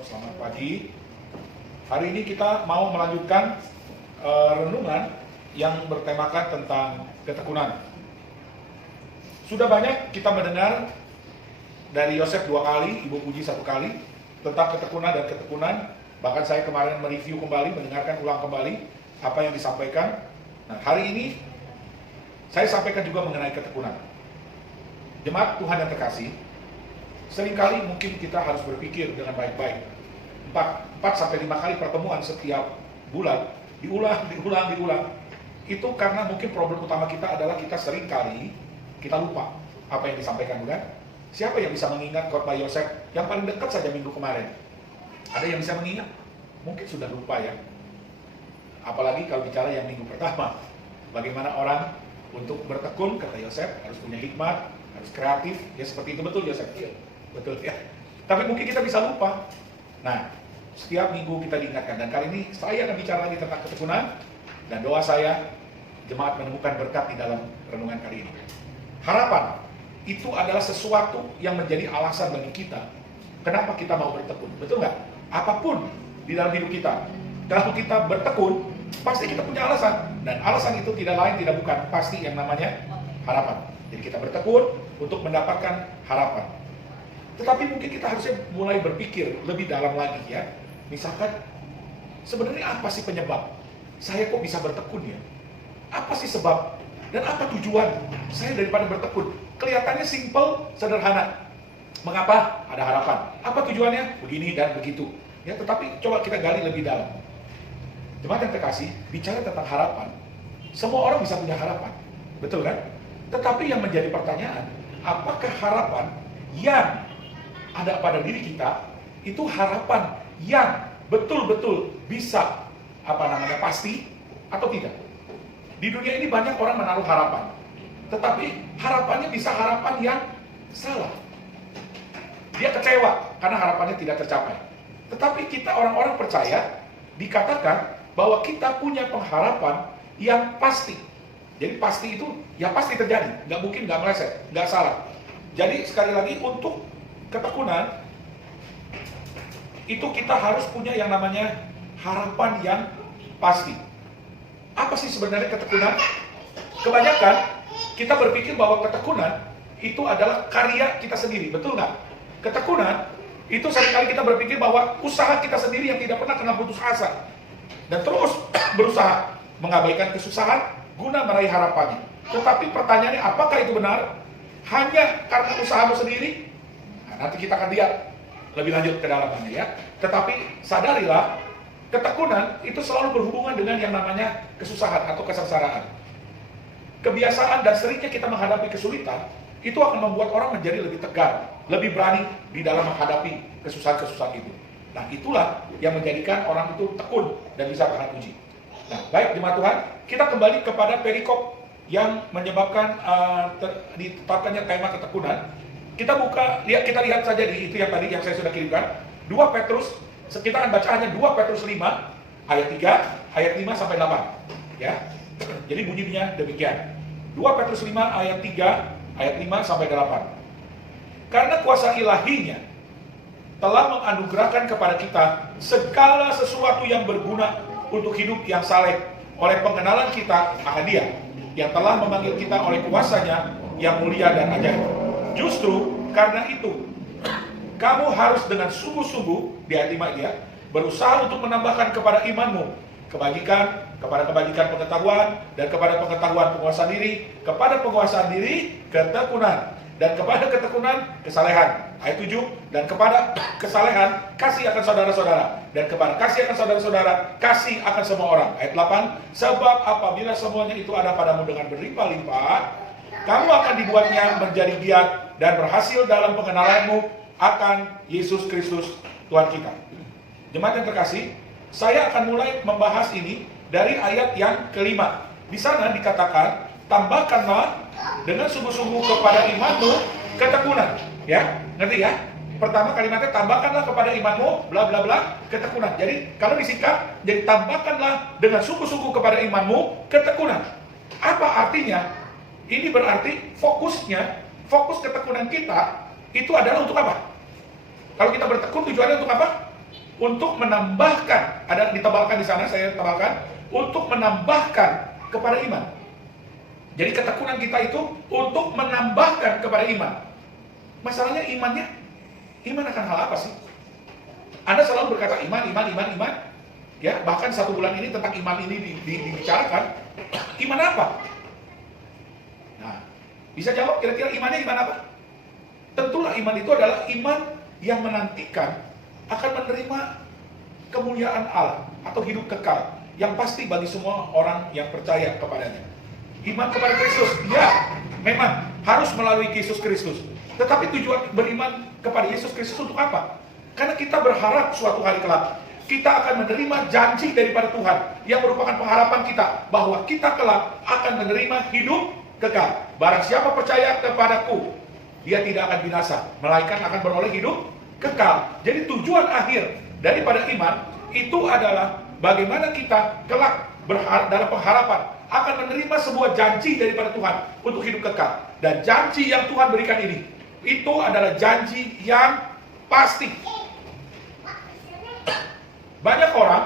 selamat pagi. Hari ini kita mau melanjutkan renungan yang bertemakan tentang ketekunan. Sudah banyak kita mendengar dari Yosef 2 kali, Ibu Puji 1 kali tentang ketekunan dan ketekunan. Bahkan saya kemarin mereview kembali, mendengarkan ulang kembali apa yang disampaikan. Nah, hari ini saya sampaikan juga mengenai ketekunan. Jemaat Tuhan yang terkasih, seringkali mungkin kita harus berpikir dengan baik-baik. 4-5 kali pertemuan setiap bulan, diulang. Itu karena mungkin problem utama kita adalah kita seringkali kita lupa apa yang disampaikan, bukan? Siapa yang bisa mengingat khotbah Yosef yang paling dekat saja minggu kemarin? Ada yang bisa mengingat? Mungkin sudah lupa ya. Apalagi kalau bicara yang minggu pertama. Bagaimana orang untuk bertekun, kata Yosef, harus punya hikmat, harus kreatif. Ya seperti itu, betul Yosef? Iya, betul ya. Tapi mungkin kita bisa lupa. Nah, setiap minggu kita diingatkan. Dan kali ini saya akan bicara lagi tentang ketekunan. Dan doa saya, jemaat menemukan berkat di dalam renungan kali ini. Harapan itu adalah sesuatu yang menjadi alasan bagi kita kenapa kita mau bertekun. Betul nggak? Apapun di dalam hidup kita, kalau kita bertekun, pasti kita punya alasan. Dan alasan itu tidak lain, tidak bukan, pasti yang namanya harapan. Jadi kita bertekun untuk mendapatkan harapan. Tetapi mungkin kita harusnya mulai berpikir lebih dalam lagi ya. Misalkan, sebenarnya apa sih penyebab saya kok bisa bertekun ya? Apa sih sebab? Dan apa tujuan saya daripada bertekun? Kelihatannya simple, sederhana. Mengapa? Ada harapan. Apa tujuannya? Begini dan begitu. Ya, tetapi coba kita gali lebih dalam. Jemaat yang terkasih, bicara tentang harapan, semua orang bisa punya harapan. Betul kan? Tetapi yang menjadi pertanyaan, apakah harapan yang ada pada diri kita itu harapan yang betul-betul bisa pasti atau tidak? Di dunia ini banyak orang menaruh harapan, tetapi harapannya bisa harapan yang salah. Dia kecewa karena harapannya tidak tercapai. Tetapi kita orang-orang percaya, dikatakan bahwa kita punya pengharapan yang pasti. Jadi pasti itu ya pasti terjadi, nggak mungkin, nggak meleset, nggak salah. Jadi sekali lagi, untuk ketekunan itu kita harus punya yang namanya harapan yang pasti. Apa sih sebenarnya ketekunan? Kebanyakan kita berpikir bahwa ketekunan itu adalah karya kita sendiri, betul nggak? Ketekunan itu seringkali kita berpikir bahwa usaha kita sendiri yang tidak pernah kenal putus asa dan terus berusaha mengabaikan kesusahan guna meraih harapannya. Tetapi pertanyaannya, apakah itu benar? Hanya karena usahamu sendiri? Nah, nanti kita akan lihat lebih lanjut ke dalamnya ya. Tetapi sadarilah, ketekunan itu selalu berhubungan dengan yang namanya kesusahan atau kesengsaraan. Kebiasaan dan seringnya kita menghadapi kesulitan itu akan membuat orang menjadi lebih tegar, lebih berani di dalam menghadapi kesusahan-kesusahan itu. Nah, itulah yang menjadikan orang itu tekun dan bisa tahan uji. Nah, baik jemaat Tuhan, kita kembali kepada perikop yang menyebabkan ditetapkannya tema ketekunan. Kita lihat saja di itu yang tadi yang saya sudah kirimkan. 2 Petrus, kita akan baca hanya 2 Petrus 5 ayat 3, ayat 5 sampai 8. Ya. Jadi bunyinya demikian. 2 Petrus 5 ayat 3, ayat 5 sampai 8. Karena kuasa ilahinya telah menganugerahkan kepada kita segala sesuatu yang berguna untuk hidup yang saleh oleh pengenalan kita akan Dia yang telah memanggil kita oleh kuasanya yang mulia dan ajaib. Justru karena itu kamu harus dengan sungguh-sungguh, di ayat 5 ya, berusaha untuk menambahkan kepada imanmu kebajikan, kepada kebajikan pengetahuan, dan kepada pengetahuan penguasaan diri, kepada penguasaan diri ketekunan, dan kepada ketekunan kesalehan. Ayat 7, dan kepada kesalehan kasih akan saudara-saudara, dan kepada kasih akan saudara-saudara kasih akan semua orang. Ayat 8, sebab apabila semuanya itu ada padamu dengan berlimpah-limpah, kamu akan dibuatnya menjadi giat dan berhasil dalam pengenalanmu akan Yesus Kristus Tuhan kita. Jemaat yang terkasih, saya akan mulai membahas ini dari ayat yang kelima. Di sana dikatakan, tambahkanlah dengan sungguh-sungguh kepada imanmu ketekunan. Ya, ngerti ya? Pertama kalimatnya, tambahkanlah kepada imanmu bla bla bla ketekunan. Jadi kalau disingkat, jadi tambahkanlah dengan sungguh-sungguh kepada imanmu ketekunan. Apa artinya? Ini berarti fokus ketekunan kita itu adalah untuk apa? Kalau kita bertekun, tujuannya untuk apa? untuk menambahkan, ada ditebalkan di sana, saya tebalkan, untuk menambahkan kepada iman. Jadi ketekunan kita itu untuk menambahkan kepada iman. Masalahnya iman akan hal apa sih? Anda selalu berkata iman. Ya, bahkan 1 bulan ini tentang iman ini dibicarakan. Iman apa? Nah, bisa jawab kira-kira imannya iman apa? Tentulah iman itu adalah iman yang menantikan akan menerima kemuliaan Allah atau hidup kekal yang pasti bagi semua orang yang percaya kepadanya. Iman kepada Kristus, ya, memang harus melalui Yesus Kristus. Tetapi tujuan beriman kepada Yesus Kristus untuk apa? Karena kita berharap suatu hari kelak kita akan menerima janji daripada Tuhan yang merupakan pengharapan kita bahwa kita kelak akan menerima hidup kekal. Barang siapa percaya kepadaku, dia tidak akan binasa, melainkan akan beroleh hidup kekal. Jadi tujuan akhir daripada iman itu adalah bagaimana kita kelak dalam pengharapan akan menerima sebuah janji daripada Tuhan untuk hidup kekal. Dan janji yang Tuhan berikan ini, itu adalah janji yang pasti. Banyak orang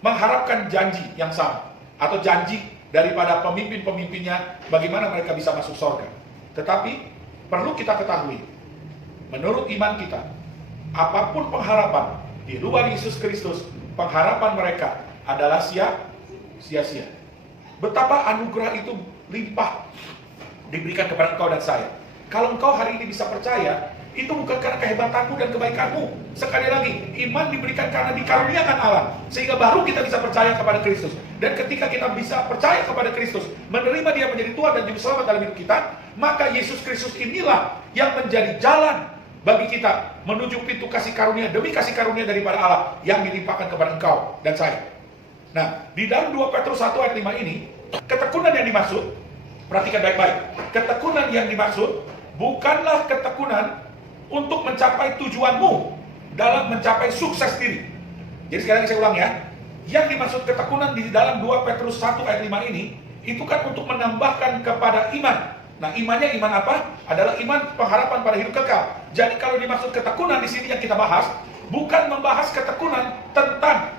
mengharapkan janji yang sama, atau janji daripada pemimpin-pemimpinnya bagaimana mereka bisa masuk surga. Tetapi perlu kita ketahui, menurut iman kita, apapun pengharapan di luar Yesus Kristus, pengharapan mereka adalah sia-sia. Betapa anugerah itu limpah diberikan kepada engkau dan saya. Kalau engkau hari ini bisa percaya, itu bukan karena kehebatanmu dan kebaikanmu. Sekali lagi, iman diberikan karena dikaruniakan Allah, sehingga baru kita bisa percaya kepada Kristus. Dan ketika kita bisa percaya kepada Kristus, menerima Dia menjadi Tuhan dan Juru Selamat dalam hidup kita, maka Yesus Kristus inilah yang menjadi jalan bagi kita menuju pintu kasih karunia demi kasih karunia daripada Allah yang dilimpahkan kepada engkau dan saya. Nah, di dalam 2 Petrus 1 ayat 5 ini, ketekunan yang dimaksud, perhatikan baik-baik, ketekunan yang dimaksud bukanlah ketekunan untuk mencapai tujuanmu dalam mencapai sukses diri. Jadi sekali lagi saya ulang ya, yang dimaksud ketekunan di dalam 2 Petrus 1 ayat 5 ini, itu kan untuk menambahkan kepada iman. Nah, imannya iman apa? Adalah iman pengharapan pada hidup kekal. Jadi kalau dimaksud ketekunan di sini yang kita bahas, bukan membahas ketekunan tentang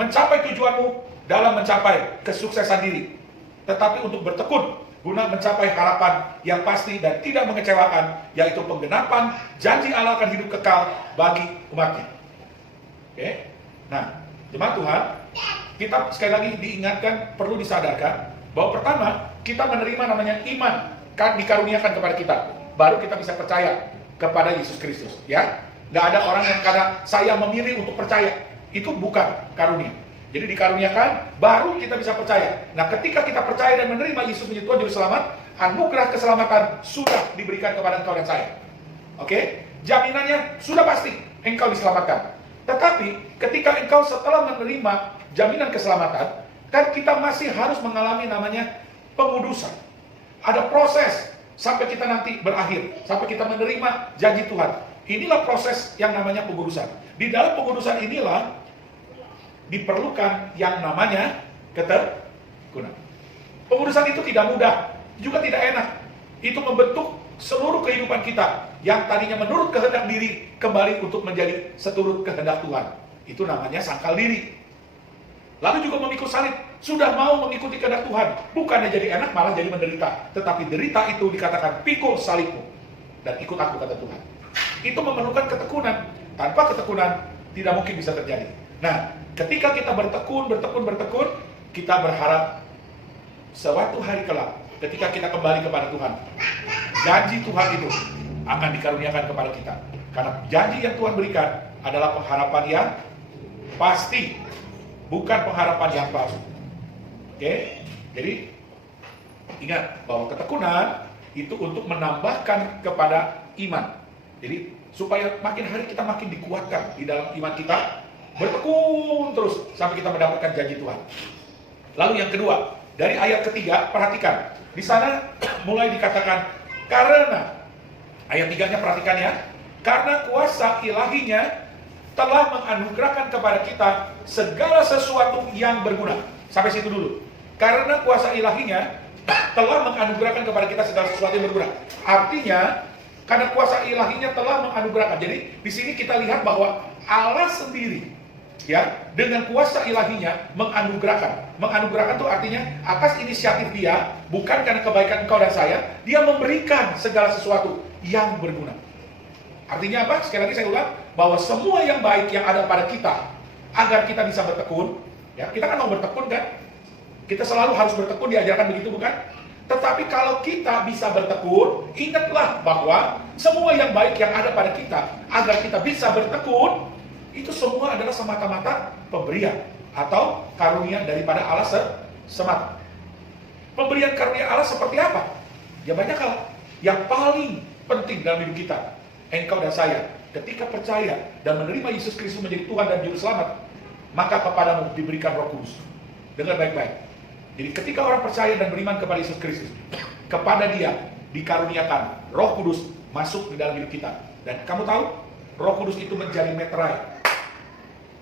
mencapai tujuanmu dalam mencapai kesuksesan diri, tetapi untuk bertekun guna mencapai harapan yang pasti dan tidak mengecewakan, yaitu penggenapan janji Allah akan hidup kekal bagi umatnya. Oke? Nah, jemaat Tuhan, kita sekali lagi diingatkan, perlu disadarkan bahwa pertama, kita menerima namanya iman dikaruniakan kepada kita, baru kita bisa percaya kepada Yesus Kristus. Ya, nggak ada orang yang karena saya memilih untuk percaya, itu bukan karunia. Jadi dikaruniakan, baru kita bisa percaya. Nah, ketika kita percaya dan menerima Yesus menjadi Tuhan Juru Selamat, anugerah keselamatan sudah diberikan kepada engkau dan saya. Oke? Jaminannya sudah pasti, engkau diselamatkan. Tetapi, ketika engkau setelah menerima jaminan keselamatan, kan kita masih harus mengalami namanya pengudusan. Ada proses sampai kita nanti berakhir, sampai kita menerima janji Tuhan. Inilah proses yang namanya pengudusan. Di dalam pengudusan inilah diperlukan yang namanya ketekunan. Pengudusan itu tidak mudah, juga tidak enak. Itu membentuk seluruh kehidupan kita yang tadinya menurut kehendak diri kembali untuk menjadi seturut kehendak Tuhan. Itu namanya sangkal diri. Lalu juga memikul salib, sudah mau mengikuti kehendak Tuhan, bukannya jadi enak malah jadi menderita. Tetapi derita itu dikatakan pikul salibmu dan ikut aku, kata Tuhan. Itu memerlukan ketekunan. Tanpa ketekunan tidak mungkin bisa terjadi. Nah, ketika kita bertekun, kita berharap suatu hari kelak, ketika kita kembali kepada Tuhan, janji Tuhan itu akan dikaruniakan kepada kita. Karena janji yang Tuhan berikan adalah pengharapan yang pasti, bukan pengharapan yang palsu. Oke? Jadi, ingat bahwa ketekunan itu untuk menambahkan kepada iman. Jadi, supaya makin hari kita makin dikuatkan di dalam iman kita, bertekun terus sampai kita mendapatkan janji Tuhan. Lalu yang kedua, dari ayat ketiga, perhatikan. Di sana mulai dikatakan, karena, ayat 3-nya perhatikan ya, karena kuasa ilahinya telah menganugerahkan kepada kita segala sesuatu yang berguna. Sampai situ dulu. Karena kuasa ilahinya telah menganugerahkan kepada kita segala sesuatu yang berguna. Artinya, Karena kuasa ilahinya telah menganugerahkan. Jadi di sini kita lihat bahwa Allah sendiri, ya, dengan kuasa ilahinya menganugerahkan. Menganugerahkan itu artinya atas inisiatif dia, bukan karena kebaikan engkau dan saya, dia memberikan segala sesuatu yang berguna. Artinya apa? Sekali lagi saya ulang, bahwa semua yang baik yang ada pada kita, agar kita bisa bertekun, ya, kita kan mau bertekun kan? Kita selalu harus bertekun, diajarkan begitu bukan? Tetapi kalau kita bisa bertekun, ingatlah bahwa semua yang baik yang ada pada kita, agar kita bisa bertekun, itu semua adalah semata-mata pemberian atau karunia daripada Allah semata. Pemberian karunia Allah seperti apa? Ya banyak hal. Yang paling penting dalam hidup kita, engkau dan saya, ketika percaya dan menerima Yesus Kristus menjadi Tuhan dan Juru Selamat, maka kepadamu diberikan Roh Kudus. Dengar baik-baik. Jadi ketika orang percaya dan beriman kepada Yesus Kristus, kepada dia dikaruniakan Roh Kudus masuk di dalam hidup kita. Dan kamu tahu, Roh Kudus itu menjadi meterai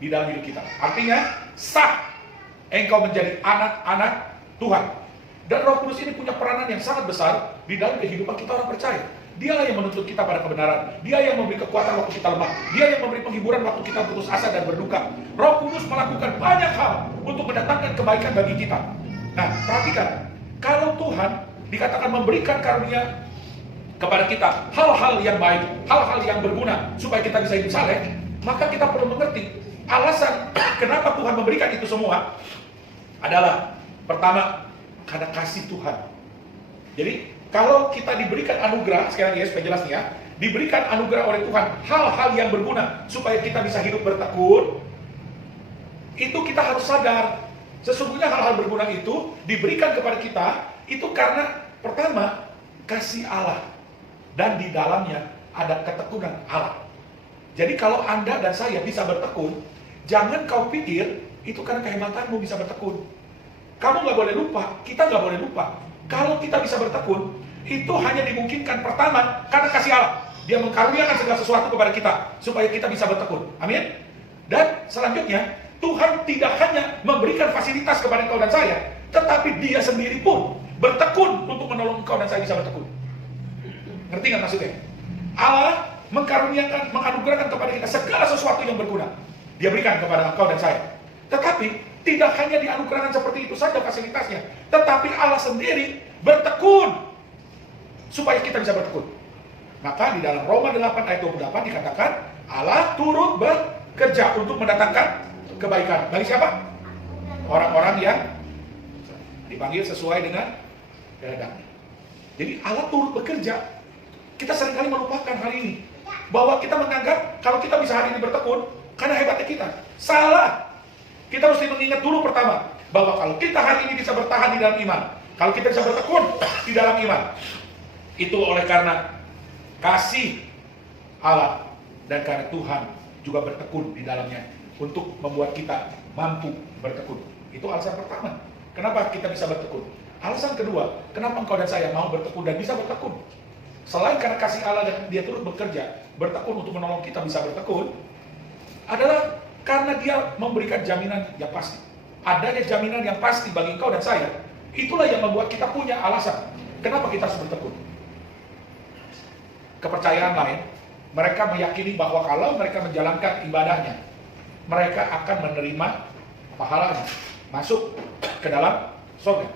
di dalam hidup kita. Artinya, sah engkau menjadi anak-anak Tuhan. Dan Roh Kudus ini punya peranan yang sangat besar di dalam kehidupan kita orang percaya. Dialah yang menuntut kita pada kebenaran. Dia yang memberi kekuatan waktu kita lemah. Dia yang memberi penghiburan waktu kita putus asa dan berduka. Roh Kudus melakukan banyak hal untuk mendatangkan kebaikan bagi kita. Nah, perhatikan, kalau Tuhan dikatakan memberikan karunia kepada kita hal-hal yang baik, hal-hal yang berguna supaya kita bisa hidup saleh, maka kita perlu mengerti alasan kenapa Tuhan memberikan itu semua adalah pertama, karena kasih Tuhan. Jadi, kalau kita diberikan anugerah, sekali lagi ya, supaya jelas nih ya, diberikan anugerah oleh Tuhan hal-hal yang berguna supaya kita bisa hidup bertekun, itu kita harus sadar. Sesungguhnya hal-hal berguna itu diberikan kepada kita itu karena pertama kasih Allah dan di dalamnya ada ketekunan Allah. Jadi kalau Anda dan saya bisa bertekun, jangan kau pikir itu karena kehebatanmu bisa bertekun. Kamu nggak boleh lupa, kita nggak boleh lupa. Kalau kita bisa bertekun, itu hanya dimungkinkan pertama karena kasih Allah. Dia mengkaruniakan segala sesuatu kepada kita supaya kita bisa bertekun. Amin. Dan selanjutnya, Tuhan tidak hanya memberikan fasilitas kepada engkau dan saya, tetapi dia sendiri pun bertekun untuk menolong engkau dan saya bisa bertekun. Ngerti nggak maksudnya? Allah mengkaruniakan, menganugerahkan kepada kita segala sesuatu yang berguna. Dia berikan kepada engkau dan saya. Tetapi tidak hanya dianugerahkan seperti itu saja fasilitasnya, tetapi Allah sendiri bertekun supaya kita bisa bertekun. Maka di dalam Roma 8 ayat 28 dikatakan Allah turut bekerja untuk mendatangkan kebaikan. Bagi siapa? Orang-orang yang dipanggil sesuai dengan kehendaknya. Jadi Allah turut bekerja. Kita seringkali melupakan hal ini. Bahwa kita menganggap kalau kita bisa hari ini bertekun karena hebatnya kita. Salah. Kita mesti mengingat dulu pertama bahwa kalau kita hari ini bisa bertahan di dalam iman, kalau kita bisa bertekun di dalam iman, itu oleh karena kasih Allah dan karena Tuhan juga bertekun di dalamnya untuk membuat kita mampu bertekun. Itu alasan pertama. Kenapa kita bisa bertekun? Alasan kedua, kenapa engkau dan saya mau bertekun dan bisa bertekun? Selain karena kasih Allah dan dia turut bekerja, bertekun untuk menolong kita bisa bertekun, adalah karena dia memberikan jaminan yang pasti. Adanya jaminan yang pasti bagi engkau dan saya. Itulah yang membuat kita punya alasan. Kenapa kita harus bertekun? Kepercayaan lain, mereka meyakini bahwa kalau mereka menjalankan ibadahnya, mereka akan menerima pahalanya, masuk ke dalam surga.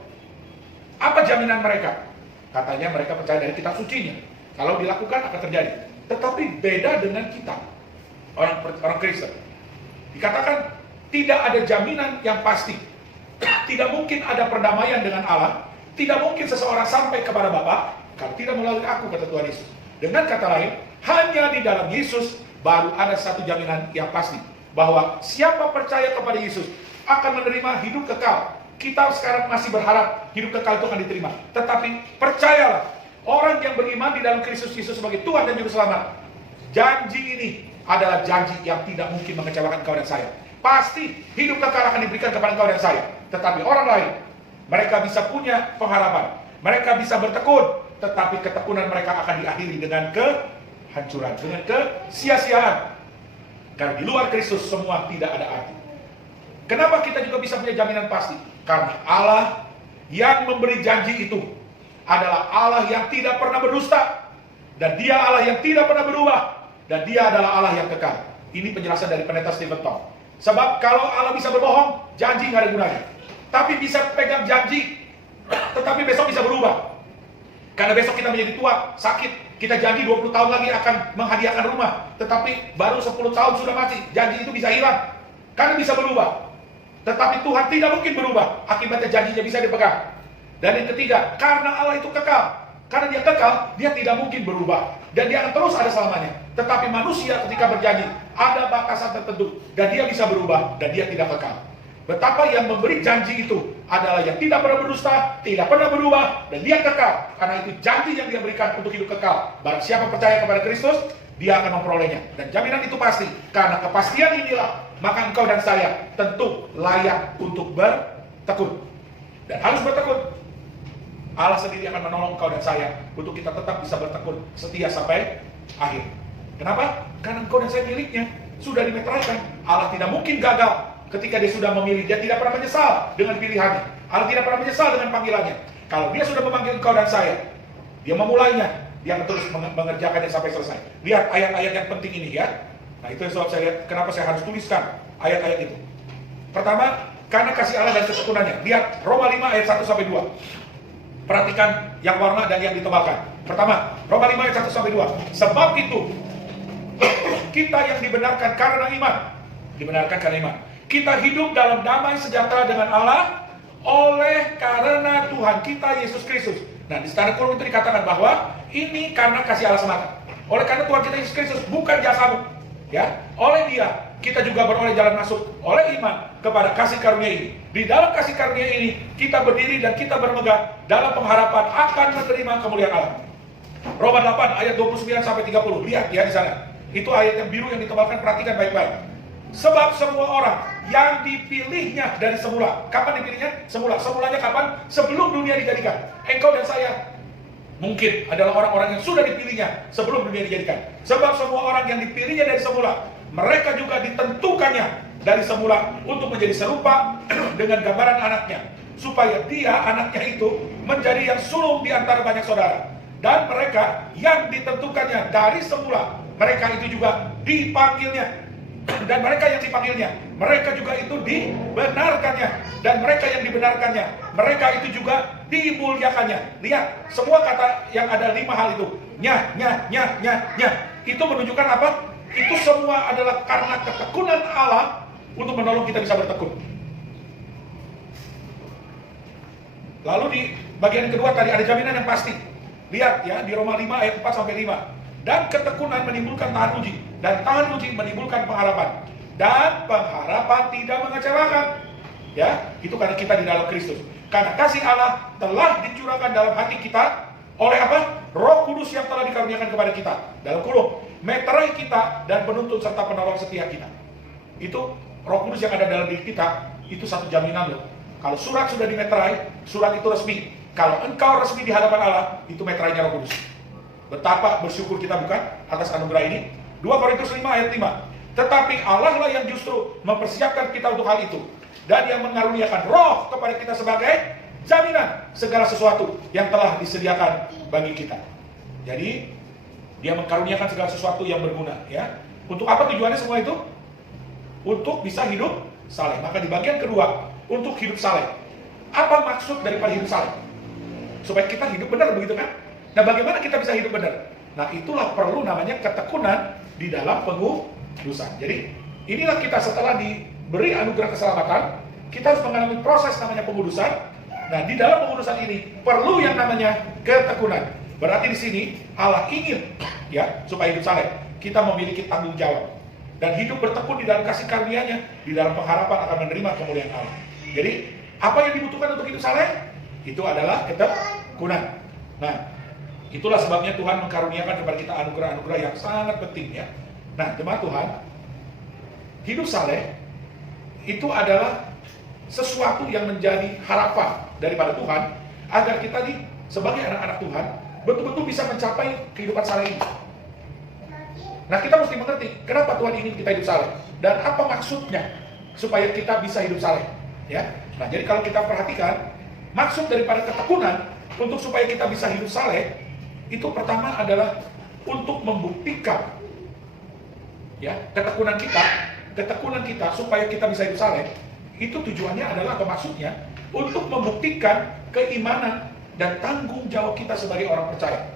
Apa jaminan mereka? Katanya mereka percaya dari kitab sucinya. Kalau dilakukan akan terjadi. Tetapi beda dengan kita, orang Kristen. Dikatakan tidak ada jaminan yang pasti. Tidak mungkin ada perdamaian dengan Allah. Tidak mungkin seseorang sampai kepada Bapa kalau tidak melalui aku, kata Tuhan Yesus. Dengan kata lain, hanya di dalam Yesus baru ada satu jaminan yang pasti. Bahwa siapa percaya kepada Yesus akan menerima hidup kekal. Kita sekarang masih berharap hidup kekal itu akan diterima. Tetapi percayalah, orang yang beriman di dalam Kristus Yesus sebagai Tuhan dan Juru Selamat, janji ini adalah janji yang tidak mungkin mengecewakan kau dan saya. Pasti hidup kekal akan diberikan kepada kau dan saya. Tetapi orang lain, mereka bisa punya pengharapan, mereka bisa bertekun, tetapi ketekunan mereka akan diakhiri dengan kehancuran, dengan kesia-siaan. Karena di luar Kristus semua tidak ada arti. Kenapa kita juga bisa punya jaminan pasti? Karena Allah yang memberi janji itu adalah Allah yang tidak pernah berdusta. Dan dia Allah yang tidak pernah berubah. Dan dia adalah Allah yang kekal. Ini penjelasan dari pendeta Stephen Tong. Sebab kalau Allah bisa berbohong, janji nggak ada gunanya. Tapi bisa pegang janji, tetapi besok bisa berubah. Karena besok kita menjadi tua, sakit. Kita janji 20 tahun lagi akan menghadiahkan rumah. Tetapi baru 10 tahun sudah mati. Janji itu bisa hilang. Karena bisa berubah. Tetapi Tuhan tidak mungkin berubah. Akibatnya janjinya bisa dipegang. Dan yang ketiga, karena Allah itu kekal. Karena dia kekal, dia tidak mungkin berubah. Dan dia akan terus ada selamanya. Tetapi manusia ketika berjanji, ada batasan tertentu. Dan dia bisa berubah, dan dia tidak kekal. Betapa yang memberi janji itu adalah yang tidak pernah berdusta, tidak pernah berubah, dan dia kekal. Karena itu janji yang dia berikan untuk hidup kekal. Barang siapa percaya kepada Kristus, dia akan memperolehnya. Dan jaminan itu pasti. Karena kepastian inilah, maka engkau dan saya tentu layak untuk bertekun. Dan harus bertekun. Allah sendiri akan menolong engkau dan saya untuk kita tetap bisa bertekun setia sampai akhir. Kenapa? Karena engkau dan saya miliknya, sudah dimeteraikan. Allah tidak mungkin gagal ketika dia sudah memilih. Dia tidak pernah menyesal dengan pilihannya. Allah tidak pernah menyesal dengan panggilannya. Kalau dia sudah memanggil engkau dan saya, dia memulainya, dia akan terus mengerjakannya sampai selesai. Lihat ayat-ayat yang penting ini ya. Nah itu yang saya lihat, kenapa saya harus tuliskan ayat-ayat itu. Pertama, karena kasih Allah dan ketekunannya. Lihat Roma 5 ayat 1-2. Perhatikan yang warna dan yang ditebalkan. Pertama, Roma 5 ayat 1-2. Sebab itu, kita yang dibenarkan karena iman. Dibenarkan karena iman. Kita hidup dalam damai sejahtera dengan Allah oleh karena Tuhan kita Yesus Kristus. Nah, di Standar Kurung itu dikatakan bahwa ini karena kasih Allah semata. Oleh karena Tuhan kita Yesus Kristus, bukan jasamu. Ya, oleh Dia kita juga beroleh jalan masuk oleh iman kepada kasih karunia ini. Di dalam kasih karunia ini kita berdiri dan kita bermegah dalam pengharapan akan menerima kemuliaan Allah. Roma 8 ayat 29-30. Lihat ya di sana. Itu ayat yang biru yang ditebalkan, perhatikan baik-baik. Sebab semua orang yang dipilihnya dari semula. Kapan dipilihnya? Semula. Semulanya kapan? Sebelum dunia dijadikan. Engkau dan saya mungkin adalah orang-orang yang sudah dipilihnya sebelum dunia dijadikan. Sebab semua orang yang dipilihnya dari semula, mereka juga ditentukannya dari semula untuk menjadi serupa dengan gambaran anaknya, supaya dia, anaknya itu, menjadi yang sulung di antara banyak saudara. Dan mereka yang ditentukannya dari semula, mereka itu juga dipanggilnya. Dan mereka yang dipanggilnya, mereka juga itu dibenarkannya. Dan mereka yang dibenarkannya, mereka itu juga dimuliakannya. Lihat, semua kata yang ada 5 hal itu, nya, itu menunjukkan apa? Itu semua adalah karena ketekunan Allah untuk menolong kita bisa bertekun. Lalu di bagian kedua tadi ada jaminan yang pasti. Lihat ya, di Roma 5 ayat 4-5. Dan ketekunan menimbulkan tahan uji, dan tahan uji menimbulkan pengharapan. Dan pengharapan tidak mengecewakan. Ya, itu karena kita di dalam Kristus. Karena kasih Allah telah dicurahkan dalam hati kita oleh apa? Roh Kudus yang telah dikaruniakan kepada kita. Dalam kurung, meterai kita dan penuntun serta penolong setia kita. Itu Roh Kudus yang ada dalam diri kita, itu satu jaminan loh. Kalau surat sudah dimeterai, surat itu resmi. Kalau engkau resmi di hadapan Allah, itu meterainya Roh Kudus. Betapa bersyukur kita bukan atas anugerah ini. 2 Korintus 5 ayat 5. Tetapi Allah lah yang justru mempersiapkan kita untuk hal itu. Dan yang mengaruniakan roh kepada kita sebagai jaminan segala sesuatu yang telah disediakan bagi kita. Jadi, dia mengkaruniakan segala sesuatu yang berguna. Ya. Untuk apa tujuannya semua itu? Untuk bisa hidup saleh. Maka di bagian kedua, untuk hidup saleh. Apa maksud daripada hidup saleh? Supaya kita hidup benar, begitu kan? Nah, bagaimana kita bisa hidup benar? Nah, itulah perlu namanya ketekunan di dalam pengudusan. Jadi, inilah kita setelah diberi anugerah keselamatan, kita harus mengalami proses namanya pengudusan. Nah, di dalam pengudusan ini perlu yang namanya ketekunan. Berarti di sini Allah ingin ya supaya hidup saleh, kita memiliki tanggung jawab dan hidup bertekun di dalam kasih karunia-Nya, di dalam pengharapan akan menerima kemuliaan Allah. Jadi, apa yang dibutuhkan untuk hidup saleh? Itu adalah ketekunan. Nah, itulah sebabnya Tuhan mengkaruniakan kepada kita anugerah-anugerah yang sangat penting ya. Nah, jemaat Tuhan, hidup saleh itu adalah sesuatu yang menjadi harapan daripada Tuhan agar kita sebagai anak-anak Tuhan betul-betul bisa mencapai kehidupan saleh ini. Nah, kita mesti mengerti kenapa Tuhan ingin kita hidup saleh dan apa maksudnya supaya kita bisa hidup saleh ya. Nah, jadi kalau kita perhatikan maksud daripada ketekunan untuk supaya kita bisa hidup saleh, itu pertama adalah untuk membuktikan ya ketekunan kita supaya kita bisa hidup saleh. Itu tujuannya adalah atau maksudnya untuk membuktikan keimanan dan tanggung jawab kita sebagai orang percaya.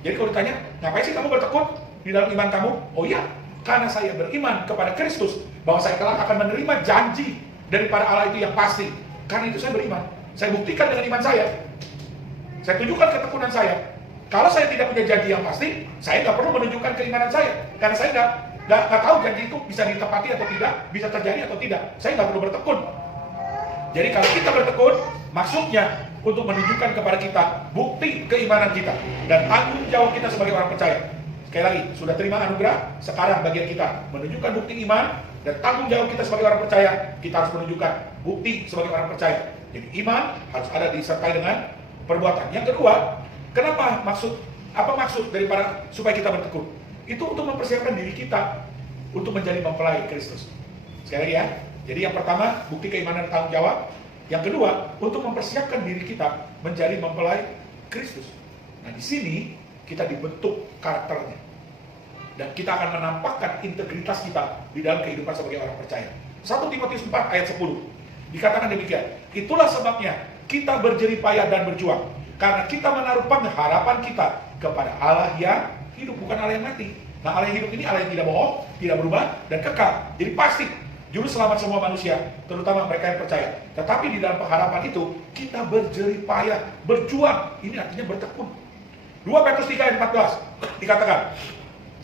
Jadi kalau ditanya, ngapain sih kamu bertekun di dalam iman kamu? Oh iya, karena saya beriman kepada Kristus bahwa saya kelak akan menerima janji daripada Allah itu yang pasti. Karena itu saya beriman. Saya buktikan dengan iman saya. Saya tunjukkan ketekunan saya. Kalau saya tidak punya janji yang pasti, saya nggak perlu menunjukkan keimanan saya. Karena saya nggak tahu janji itu bisa ditepati atau tidak, bisa terjadi atau tidak. Saya nggak perlu bertekun. Jadi kalau kita bertekun, maksudnya untuk menunjukkan kepada kita bukti keimanan kita dan tanggung jawab kita sebagai orang percaya. Sekali lagi, sudah terima anugerah, sekarang bagian kita menunjukkan bukti iman dan tanggung jawab kita sebagai orang percaya. Kita harus menunjukkan bukti sebagai orang percaya. Jadi iman harus ada disertai dengan perbuatan. Yang kedua, apa maksud daripada supaya kita bertekun? Itu untuk mempersiapkan diri kita untuk menjadi mempelai Kristus. Sekali lagi ya. Jadi yang pertama, bukti keimanan dan tanggung jawab. Yang kedua, untuk mempersiapkan diri kita menjadi mempelai Kristus. Nah, di sini kita dibentuk karakternya. Dan kita akan menampakkan integritas kita di dalam kehidupan sebagai orang percaya. 1 Timotius 4 ayat 10 dikatakan demikian. Itulah sebabnya kita berjeripayah dan berjuang, karena kita menaruh pengharapan kita kepada Allah yang hidup, bukan Allah yang mati. Nah, Allah yang hidup ini Allah yang tidak bohong, tidak berubah, dan kekal. Jadi pasti juru selamat semua manusia, terutama mereka yang percaya. Tetapi di dalam pengharapan itu kita berjeripayah, berjuang. Ini artinya bertekun. 2 Petrus 3 ayat 14 dikatakan,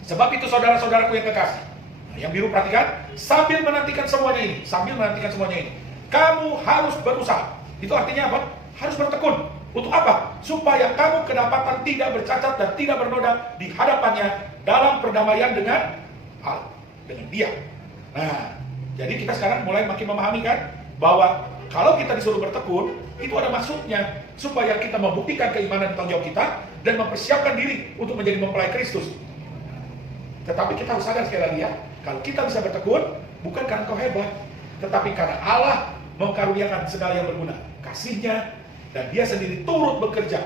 sebab itu saudara-saudaraku yang kekasih. Nah, yang biru perhatikan, sambil menantikan semuanya ini, kamu harus berusaha. Itu artinya apa? Harus bertekun. Untuk apa? Supaya kamu kedapatan tidak bercacat dan tidak bernoda di hadapannya dalam perdamaian dengan Allah, dengan Dia. Nah, jadi kita sekarang mulai makin memahami kan bahwa kalau kita disuruh bertekun, itu ada maksudnya supaya kita membuktikan keimanan dan tanggung jawab kita dan mempersiapkan diri untuk menjadi mempelai Kristus. Tetapi kita harus sadar sekali lagi ya, kalau kita bisa bertekun bukan karena kau hebat, tetapi karena Allah mengkaruniakan segala yang berguna, kasih-Nya, dan Dia sendiri turut bekerja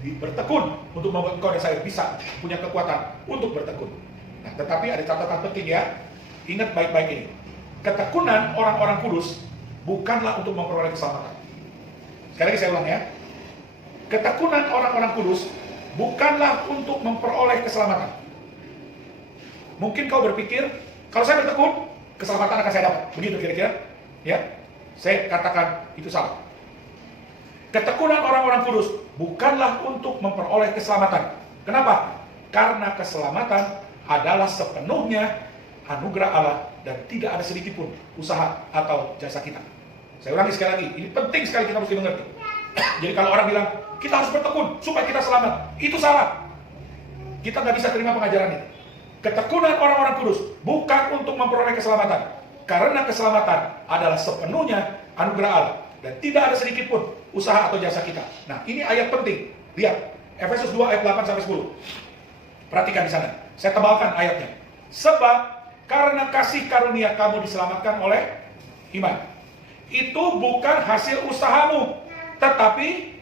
bertekun untuk membuat engkau dan saya bisa punya kekuatan untuk bertekun. Nah, tetapi ada catatan penting ya, ingat baik-baik ini. Ketekunan orang-orang kudus bukanlah untuk memperoleh keselamatan. Sekali lagi saya ulang ya. Ketekunan orang-orang kudus bukanlah untuk memperoleh keselamatan. Mungkin kau berpikir, kalau saya bertekun, keselamatan akan saya dapat. Begitu kira-kira? Ya, saya katakan itu salah. Ketekunan orang-orang kudus bukanlah untuk memperoleh keselamatan. Kenapa? Karena keselamatan adalah sepenuhnya anugerah Allah dan tidak ada sedikit pun usaha atau jasa kita. Saya ulangi sekali lagi, ini penting sekali kita mesti mengerti. Jadi kalau orang bilang, kita harus bertekun supaya kita selamat, itu salah. Kita nggak bisa terima pengajaran ini. Ketekunan orang-orang kudus bukan untuk memperoleh keselamatan. Karena keselamatan adalah sepenuhnya anugerah Allah. Dan tidak ada sedikit pun usaha atau jasa kita. Nah, ini ayat penting. Lihat, Efesus 2 ayat 8-10. Perhatikan di sana. Saya tebalkan ayatnya. Sebab karena kasih karunia kamu diselamatkan oleh iman. Itu bukan hasil usahamu, tetapi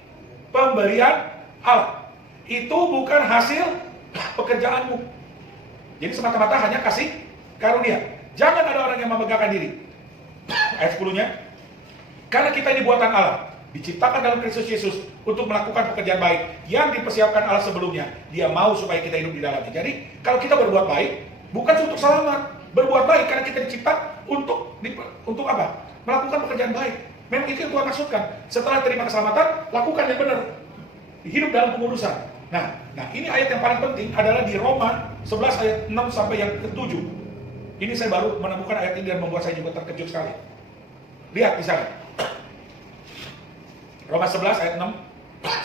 pemberian Allah. Itu bukan hasil pekerjaanmu. Jadi semata-mata hanya kasih karunia. Jangan ada orang yang memegahkan diri. Ayat 10-nya. Karena kita ini buatan Allah, diciptakan dalam Kristus Yesus untuk melakukan pekerjaan baik yang dipersiapkan Allah sebelumnya. Dia mau supaya kita hidup di dalamnya. Jadi kalau kita berbuat baik, bukan untuk selamat. Berbuat baik karena kita dicipta untuk apa? Melakukan pekerjaan baik. Memang itu yang Tuhan maksudkan. Setelah terima keselamatan, lakukan yang benar. Hidup dalam pengurusan. Nah, ini ayat yang paling penting adalah di Roma 11 ayat 6 sampai yang ke-7. Ini saya baru menemukan ayat ini dan membuat saya juga terkejut sekali. Lihat di sana. Roma 11 ayat 6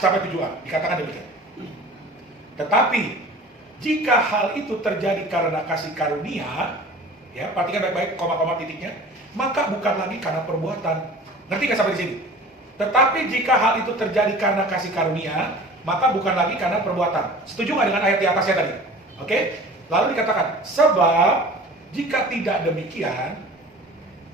sampai 7a dikatakan demikian. Tetapi jika hal itu terjadi karena kasih karunia, ya, perhatikan baik-baik koma-koma titiknya, maka bukan lagi karena perbuatan. Ngerti nggak sampai di sini? Tetapi jika hal itu terjadi karena kasih karunia, maka bukan lagi karena perbuatan. Setuju nggak dengan ayat di atasnya tadi? Oke? Lalu dikatakan, sebab jika tidak demikian,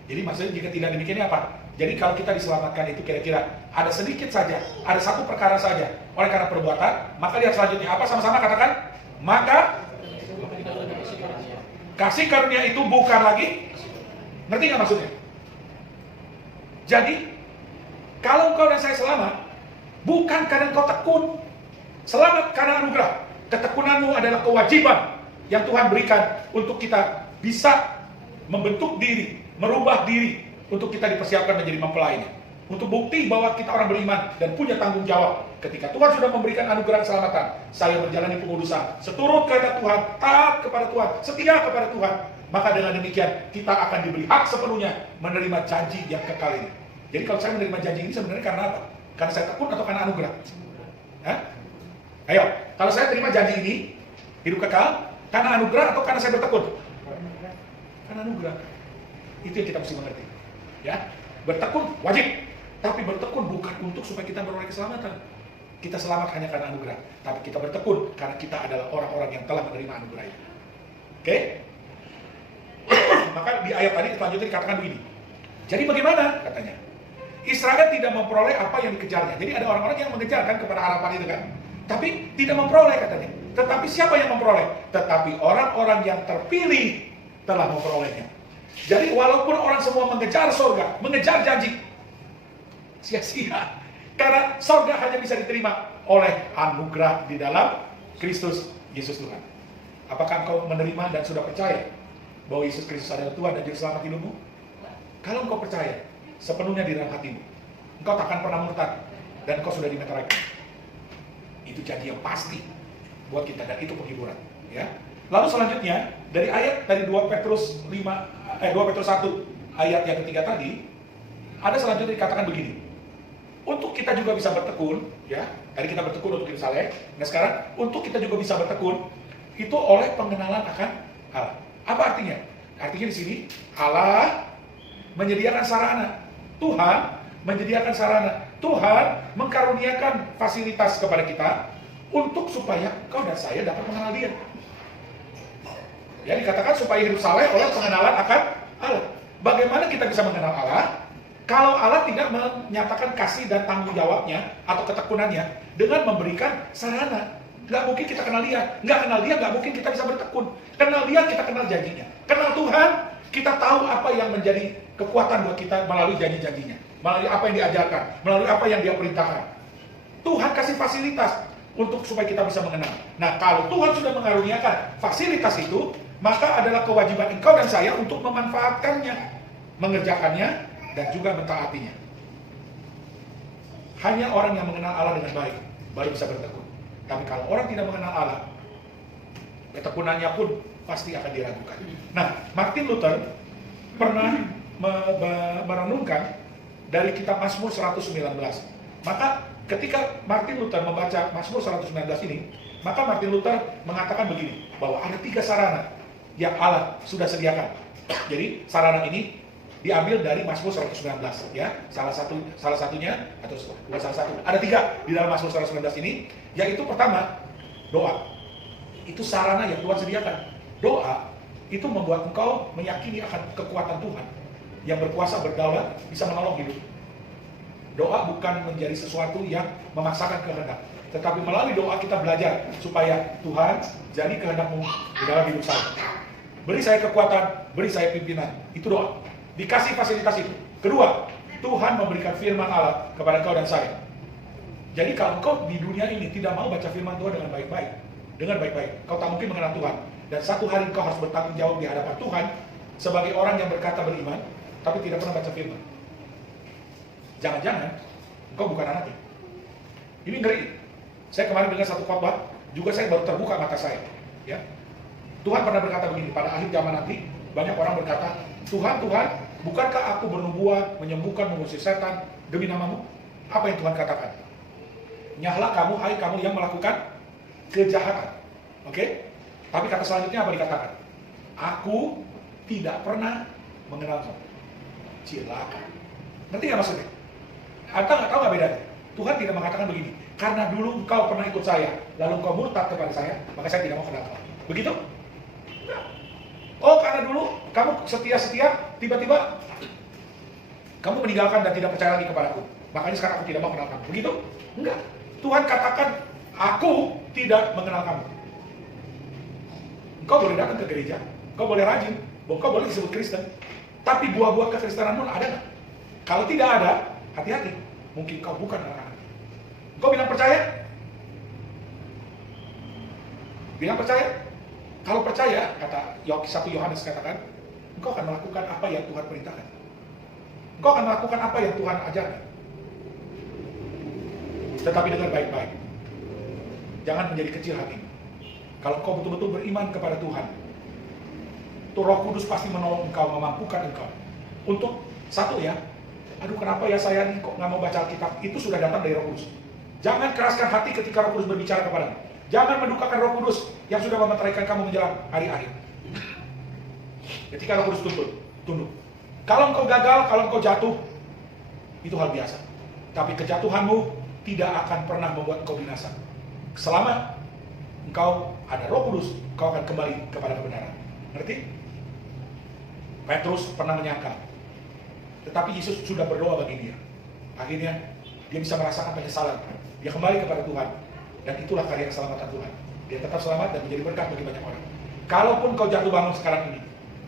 jadi maksudnya jika tidak demikian ini apa? Jadi kalau kita diselamatkan itu kira-kira ada sedikit saja, ada satu perkara saja oleh karena perbuatan, maka lihat selanjutnya apa? Sama-sama katakan, maka Kasih karunia itu bukan lagi, ngerti nggak maksudnya? Jadi, kalau engkau dan saya selamat, bukan karena engkau tekun. Selamat karena anugerah. Ketekunanmu adalah kewajiban yang Tuhan berikan untuk kita bisa membentuk diri, merubah diri, untuk kita dipersiapkan menjadi mempelainya. Untuk bukti bahwa kita orang beriman dan punya tanggung jawab. Ketika Tuhan sudah memberikan anugerah keselamatan, saya menjalani pengudusan, seturut kehendak Tuhan, taat kepada Tuhan, setia kepada Tuhan, maka dengan demikian kita akan diberi hak sepenuhnya menerima janji yang kekal ini. Jadi kalau saya menerima janji ini sebenarnya karena apa? Karena saya tekun atau karena anugerah? Hah? Ayo, kalau saya terima janji ini, hidup kekal, karena anugerah atau karena saya bertekun? Karena anugerah. Itu yang kita mesti mengerti. Ya, bertekun wajib. Tapi bertekun bukan untuk supaya kita beroleh keselamatan. Kita selamat hanya karena anugerah. Tapi kita bertekun karena kita adalah orang-orang yang telah menerima anugerah itu. Oke? Maka di ayat tadi selanjutnya dikatakan begini. Jadi bagaimana? Katanya. Israel tidak memperoleh apa yang dikejarnya. Jadi ada orang-orang yang mengejar kan kepada harapan itu kan. Tapi tidak memperoleh katanya. Tetapi siapa yang memperoleh? Tetapi orang-orang yang terpilih telah memperolehnya. Jadi walaupun orang semua mengejar surga, mengejar janji, sia-sia. Karena surga hanya bisa diterima oleh anugerah di dalam Kristus Yesus Tuhan. Apakah engkau menerima dan sudah percaya bahwa Yesus Kristus adalah Tuhan dan Juru Selamat hidupmu? Kalau engkau percaya sepenuhnya di dalam hatimu, engkau takkan pernah murtad dan engkau sudah dimeteraikan. Itu janji yang pasti buat kita dan itu penghiburan. Ya. Lalu selanjutnya dari 2 Petrus 1 ayat yang ketiga tadi, ada selanjutnya dikatakan begini. Untuk kita juga bisa bertekun, ya. Tadi kita bertekun untuk Yerusalem. Nah sekarang untuk kita juga bisa bertekun itu oleh pengenalan akan Allah. Apa artinya? Artinya di sini Allah menyediakan sarana. Tuhan menyediakan sarana. Tuhan mengkaruniakan fasilitas kepada kita untuk supaya kau dan saya dapat mengenal Dia. Ya dikatakan supaya hidup saleh oleh pengenalan akan Allah. Bagaimana kita bisa mengenal Allah? Kalau Allah tidak menyatakan kasih dan tanggung jawabnya atau ketekunannya dengan memberikan sarana. Nggak mungkin kita kenal Dia. Nggak kenal Dia, nggak mungkin kita bisa bertekun. Kenal Dia, kita kenal janjinya. Kenal Tuhan, kita tahu apa yang menjadi kekuatan buat kita melalui janji-janjinya. Melalui apa yang diajarkan, melalui apa yang Dia perintahkan. Tuhan kasih fasilitas untuk supaya kita bisa mengenal. Nah, kalau Tuhan sudah mengaruniakan fasilitas itu, maka adalah kewajiban engkau dan saya untuk memanfaatkannya, mengerjakannya, dan juga mentaatinya. Hanya orang yang mengenal Allah dengan baik baru bisa bertekun. Tapi kalau orang tidak mengenal Allah, ketekunannya pun pasti akan diragukan. Nah, Martin Luther pernah merenungkan dari kitab Mazmur 119. Maka ketika Martin Luther membaca Mazmur 119 ini, maka Martin Luther mengatakan begini, bahwa ada 3 sarana yang Allah sudah sediakan. Jadi sarana ini diambil dari Mazmur 119, ya. Salah satunya atau bukan salah satu, ada 3 di dalam Mazmur 119 ini, yaitu pertama doa. Itu sarana yang Tuhan sediakan. Doa itu membuat engkau meyakini akan kekuatan Tuhan yang berkuasa berdaulat bisa menolong hidup. Doa bukan menjadi sesuatu yang memaksakan kehendak, tetapi melalui doa kita belajar supaya Tuhan jadi kehendak-Mu di dalam hidup saya. Beri saya kekuatan, beri saya pimpinan. Itu doa. Dikasih fasilitas itu. Kedua, Tuhan memberikan firman Allah kepada kau dan saya. Jadi kalau kau di dunia ini tidak mau baca firman Tuhan dengan baik-baik, kau tak mungkin mengenal Tuhan. Dan satu hari kau harus bertanggung jawab di hadapan Tuhan sebagai orang yang berkata beriman, tapi tidak pernah baca firman. Jangan-jangan kau bukan anaknya. Ini ngeri. Saya kemarin dengar satu khotbah, juga saya baru terbuka mata saya. Ya, Tuhan pernah berkata begini, pada akhir zaman nanti banyak orang berkata, Tuhan, bukankah aku bernubuat, menyembuhkan, mengusir setan demi nama-Mu? Apa yang Tuhan katakan? Nyahlah kamu, hai kamu yang melakukan kejahatan. Oke? Tapi kata selanjutnya apa dikatakan? Aku tidak pernah mengenal kamu. Cilaka. Ngerti nggak maksudnya? Anda nggak tahu nggak bedanya? Tuhan tidak mengatakan begini, karena dulu engkau pernah ikut saya, lalu engkau murtad kepada saya, maka saya tidak mau kenal kamu. Begitu? Oh, karena dulu kamu setia-setia, tiba-tiba kamu meninggalkan dan tidak percaya lagi kepadaku. Makanya sekarang aku tidak mau kenal kamu. Begitu? Enggak. Tuhan katakan, aku tidak mengenal kamu. Engkau boleh datang ke gereja, Engkau boleh rajin, engkau boleh disebut Kristen. Tapi buah-buah kekristenanmu ada nggak? Kalau tidak ada, hati-hati. Mungkin kau bukan anak-anak. Engkau bilang percaya? Bilang percaya? Kalau percaya, kata 1 Yohanes katakan, engkau akan melakukan apa yang Tuhan perintahkan. Engkau akan melakukan apa yang Tuhan ajarkan. Tetapi dengar baik-baik. Jangan menjadi kecil hati. Kalau kau betul-betul beriman kepada Tuhan, itu Roh Kudus pasti menolong engkau, memampukan engkau. Untuk satu ya, aduh kenapa ya saya nih kok nggak mau baca Alkitab? Itu sudah datang dari Roh Kudus. Jangan keraskan hati ketika Roh Kudus berbicara kepadamu. Jangan mendukakan Roh Kudus yang sudah memeteraikan kamu menjelang hari akhir. Ketika Roh Kudus tunduk. Kalau engkau gagal, kalau engkau jatuh, itu hal biasa. Tapi kejatuhanmu tidak akan pernah membuat engkau binasa. Selama engkau ada Roh Kudus, engkau akan kembali kepada kebenaran. Ngerti? Petrus pernah menyangkal, tetapi Yesus sudah berdoa bagi dia. Akhirnya dia bisa merasakan penyesalan. Dia kembali kepada Tuhan, dan itulah karya keselamatan Tuhan. Dia tetap selamat dan menjadi berkat bagi banyak orang. Kalaupun kau jatuh bangun sekarang ini,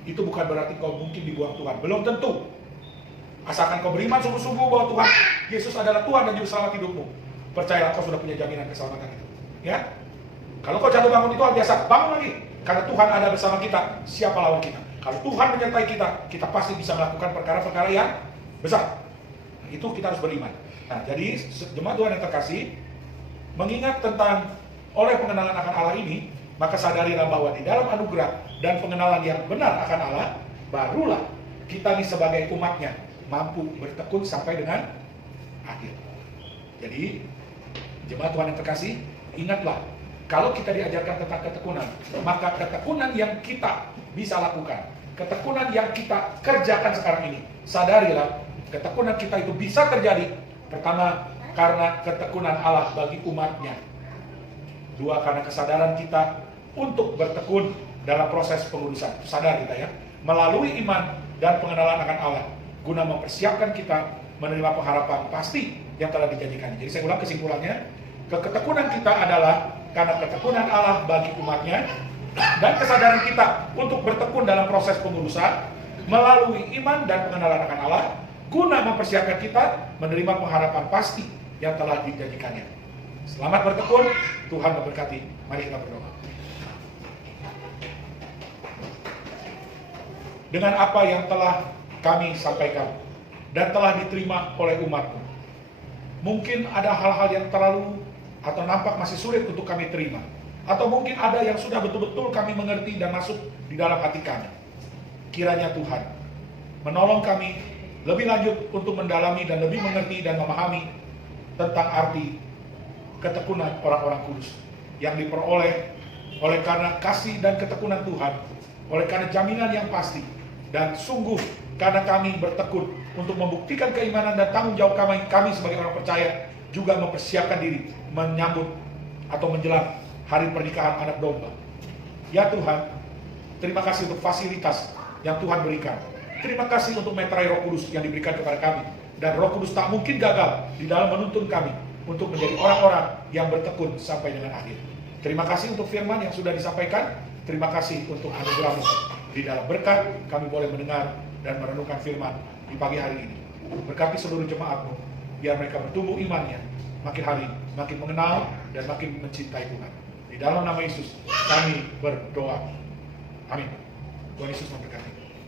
itu bukan berarti kau mungkin dibuang Tuhan. Belum tentu. Asalkan kau beriman sungguh-sungguh bahwa Tuhan Yesus adalah Tuhan dan Juru Selamat hidupmu, percayalah kau sudah punya jaminan keselamatan itu. Ya? Kalau kau jatuh bangun itu hal biasa, bangun lagi. Karena Tuhan ada bersama kita, siapa lawan kita? Kalau Tuhan menyertai kita, kita pasti bisa melakukan perkara-perkara yang besar. Nah, itu kita harus beriman. Nah, jadi jemaat Tuhan yang terkasih, mengingat tentang oleh pengenalan akan Allah ini, maka sadarilah bahwa di dalam anugerah dan pengenalan yang benar akan Allah, barulah kita nih sebagai umatnya mampu bertekun sampai dengan akhir. Jadi, jemaat Tuhan yang terkasih, ingatlah, kalau kita diajarkan tentang ketekunan, maka ketekunan yang kita bisa lakukan, ketekunan yang kita kerjakan sekarang ini, sadarilah, ketekunan kita itu bisa terjadi. Pertama, karena ketekunan Allah bagi umatnya. Dua, karena kesadaran kita untuk bertekun dalam proses pengudusan. Sadar kita ya, melalui iman dan pengenalan akan Allah, guna mempersiapkan kita menerima pengharapan pasti yang telah dijanjikan. Jadi saya ulang kesimpulannya, ketekunan kita adalah karena ketekunan Allah bagi umatnya, dan kesadaran kita untuk bertekun dalam proses pengudusan melalui iman dan pengenalan akan Allah, guna mempersiapkan kita menerima pengharapan pasti yang telah dijanjikannya. Selamat bertekun, Tuhan memberkati. Mari kita berdoa. Dengan apa yang telah kami sampaikan dan telah diterima oleh umat-Mu, mungkin ada hal-hal yang terlalu atau nampak masih sulit untuk kami terima, atau mungkin ada yang sudah betul-betul kami mengerti dan masuk di dalam hati kami. Kiranya Tuhan menolong kami lebih lanjut untuk mendalami dan lebih mengerti dan memahami tentang arti ketekunan orang-orang kudus yang diperoleh oleh karena kasih dan ketekunan Tuhan, oleh karena jaminan yang pasti, dan sungguh karena kami bertekun untuk membuktikan keimanan dan tanggung jawab kami sebagai orang percaya, juga mempersiapkan diri menyambut atau menjelang hari pernikahan anak domba. Ya Tuhan, terima kasih untuk fasilitas yang Tuhan berikan. Terima kasih untuk meterai Roh Kudus yang diberikan kepada kami. Dan Roh Kudus tak mungkin gagal di dalam menuntun kami untuk menjadi orang-orang yang bertekun sampai dengan akhir. Terima kasih untuk firman yang sudah disampaikan. Terima kasih untuk anugerah-Mu. Di dalam berkat kami boleh mendengar dan merenungkan firman di pagi hari ini. Berkati seluruh jemaat-Mu, biar mereka bertumbuh imannya, makin hari makin mengenal dan makin mencintai Tuhan. Di dalam nama Yesus kami berdoa. Amin. Tuhan Yesus memberkati.